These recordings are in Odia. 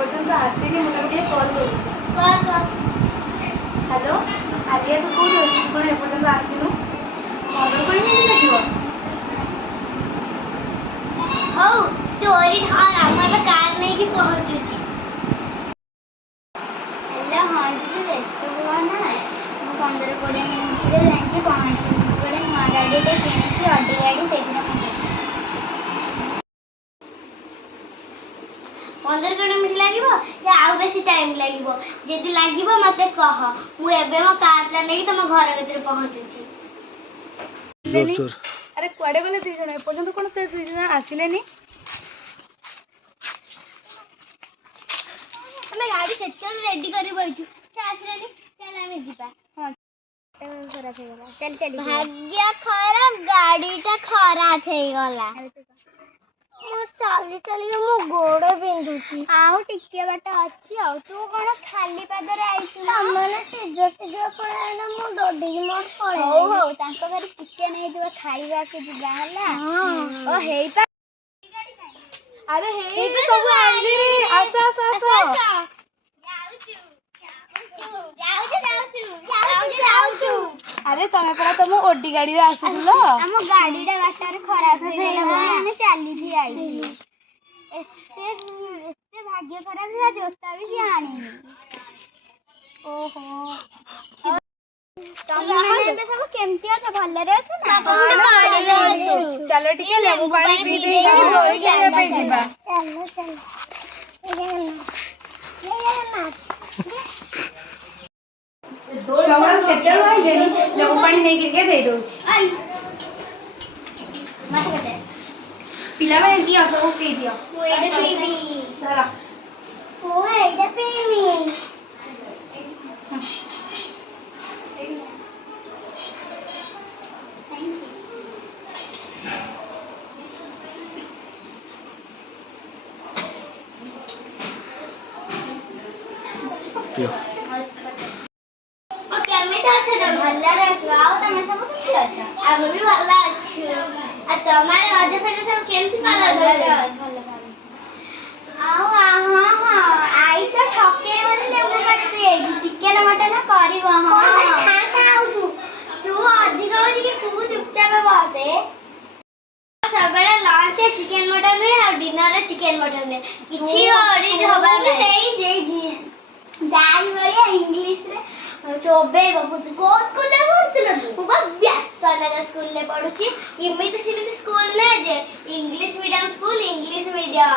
ଏପର୍ଯ୍ୟନ୍ତ ଆସିନି, ମୁଁ ତାକୁ ଟିକେ କଲ୍ କରୁଛି। ହ୍ୟାଲୋ ଆଲିଆ, ତୁ କୋଉଠି ଅଛୁ? କ'ଣ ଏପର୍ଯ୍ୟନ୍ତ ଆସିନୁ? ମଣ୍ଡଳ କରି ନେଇକି ଲାଗିବ। ହଉ ଷ୍ଟୋରି ଧର, ମୁଁ ଏବେ କାର୍ ନେଇକି ପହଞ୍ଚୁଛି। ହେଲୋ, ହଁ ଦିଦି ବ୍ୟସ୍ତ ହୁଅ ନା, ମୁଁ 15-20 ମିନିଟ୍ରେ ଯାଇକି ପହଞ୍ଚିବି। ଗୋଟେ ନୂଆ ଗାଡ଼ିଟେ କିଣିଛି, ଅଡି ଗାଡ଼ି, ସେଇଥିରେ ପହଞ୍ଚିବି। 15-20 ମିନିଟ୍ ଲାଗିବ ଯେ ଆଉ ବେଶୀ ଟାଇମ୍ ଲାଗିବ? ଯଦି ଲାଗିବ ମତେ କହ, ମୁଁ ଏବେ ମୋ କାର୍ଟା ନେଇକି ତମ ଘର ଭିତରେ ପହଞ୍ଚୁଛି। ଆରେ କୁଆଡ଼େ ଗଲେ 2 ଜଣ? ଏପର୍ଯ୍ୟନ୍ତ କ'ଣ ସେ 2 ଜଣ ଆସିଲେନି? ଆମେ ଗାଡ଼ି ସେତେବେଳେ ରେଡି କରି ବଇଛୁ, ସେ ଆସିଲେନି। ଚାଲ ଆମେ ଯିବା। ହଁ, ଖରାପ ହେଇଗଲା। ଚାଲି ଭାଗ୍ୟ ଖରାପ, ଗାଡ଼ିଟା ଖରାପ ହେଇଗଲା। ମୁଁ ଚାଲି ମୋ ଗୋଡ଼ ବିନ୍ଧୁଛି। ଆଉ ଟିକେ ବାଟ ଅଛି। ଆଉ ତୁ କ'ଣ ଖାଲି ପାଦରେ ଆଇଛୁ? ତମେ ଶୀଘ୍ର ପଳେଇଲା, ମୁଁ ଦୌଡ଼ିକି ମୋର ପଳେଇ। ହଉ ତାଙ୍କ ଘରେ ଚିକେନ ହେଇଥିବ, ଖାଇବାକୁ ଯିବା ହେଲା। ଓ ହେଇପା, ଆରେ ହେଇ ସବୁ ଆଣିଲି, ଆସ। ଯାଉଛୁ। ଆରେ ତମେ ପରା ତମ ଓଡି ଗାଡ଼ିରେ ଆସୁଥିଲ। ଆମ ଗାଡ଼ିଟା ବାଟରେ ଖରାପ ହେଇଗଲା ବୋଲି ଆମେ ଚାଲିକି ଆଇଛୁ। ଏତେ ଭାଗ୍ୟ ଖରାପ ଯେ ଜୋତା ବି କିଏ ଆଣିନି। ଓହୋ, ତମେ ଏବେ ସବୁ କେମିତି ଅଛ? ଭଲରେ ଅଛ ନା? ଚାଲ ଟିକେ ଲେମ୍ବୁ ପାଣି ପିଇ ଦେଇକି ଦୋଳି ଖେଳିବା ପାଇଁ ଯିବା। ଛୁଆଗୁଡ଼ା କେତେବେଳୁ ଆଇଲେଣି? ଲେମ୍ବୁ ପାଣି ନେଇକି ଟିକେ ଦେଇଦଉଛି। ପିଲାମାନେ ଦିଅ, ସବୁ ପିଇ ଦିଅ। ମୁଁ ଏଇଟା ପିଇବି। ଧର। ମୁଁ ଏଇଟା ପିଇବି। କେମିତି ଅଛ? ଭଲରେ ଅଛୁ? ଆଉ ତମେ ସବୁ କେମିତି ଅଛ? ଆମେ ବି ଭଲ ଅଛୁ। ଆଉ ତମର ରଜ ଫେଜ ସବୁ କେମିତି ପାଳନ କଲ? ଆଉ ହଁ ଆଇଛ ଠକେଇ ବୋଲି ଲେମ୍ବୁ ପାଣି ପିଏଇକି ଚିକେନ ମଟନ କରିବ। ତୁ ଅଧିକ ହଉଛି କି? ତୁ ଚୁପଚାପ ବସେ। ସବୁବେଳେ ଲଞ୍ଚରେ ଚିକେନ ମଟନ ହୁଏ, ଆଉ ଡିନରରେ ଚିକେନ ମଟନ ହୁଏ। କିଛି ଅଡିଟ୍ ହବାର ନାହିଁ। ଯାଇ ଭଳିଆ ଇଂଲିଶରେ ଚୋବେଇବ। କୋଉ ସ୍କୁଲରେ ପଢୁଥିଲ ତୁ? ମୁଁ ବ୍ୟାସନଗର ସ୍କୁଲରେ ପଢୁଛି। ଏମିତି ସେମିତି ସ୍କୁଲ ନୁହେଁ ଯେ, English medium school, English medium.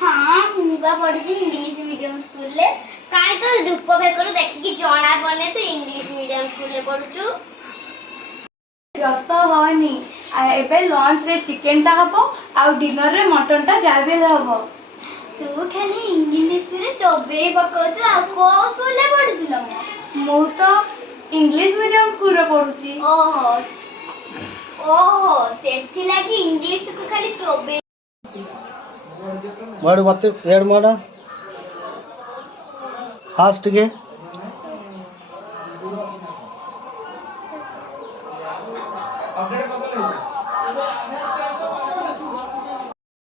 ହଁ, ମୁଁ ପଢୁଛି ଇଂଲିଶ ମିଡିୟମ ସ୍କୁଲରେ। କାହିଁ ତୁ ରୂପ ଭେକରୁ ଦେଖିକି ଜଣା ପଡୁନି ତୁ ଇଂଲିଶ ମିଡିୟମ ସ୍କୁଲରେ ପଢୁଛୁ। ବ୍ୟସ୍ତ ହନି, ଏବେ ଲଞ୍ଚରେ ଚିକେନଟା ହବ, ଆଉ ଡିନରରେ ମଟନଟା ଯାହା ବି ହେଲେ ହବ। ତୁ ଖାଲି ଇଂଲିଶରେ ଚୋବେଇ ପକଉଛୁ। ଆଉ କୋଉ ସ୍କୁଲରେ ପଢୁଥିଲ? ମୁଁ ତ ଇଂଲିଶ ମିଡିୟମ ସ୍କୁଲରେ ପଢୁଛି। ଓହୋ, ସେଥିଲାଗି ଇଂଲିଶକୁ ଖାଲି ଚୋବେଇ। ମତେ ହାସ୍ ଟିକେ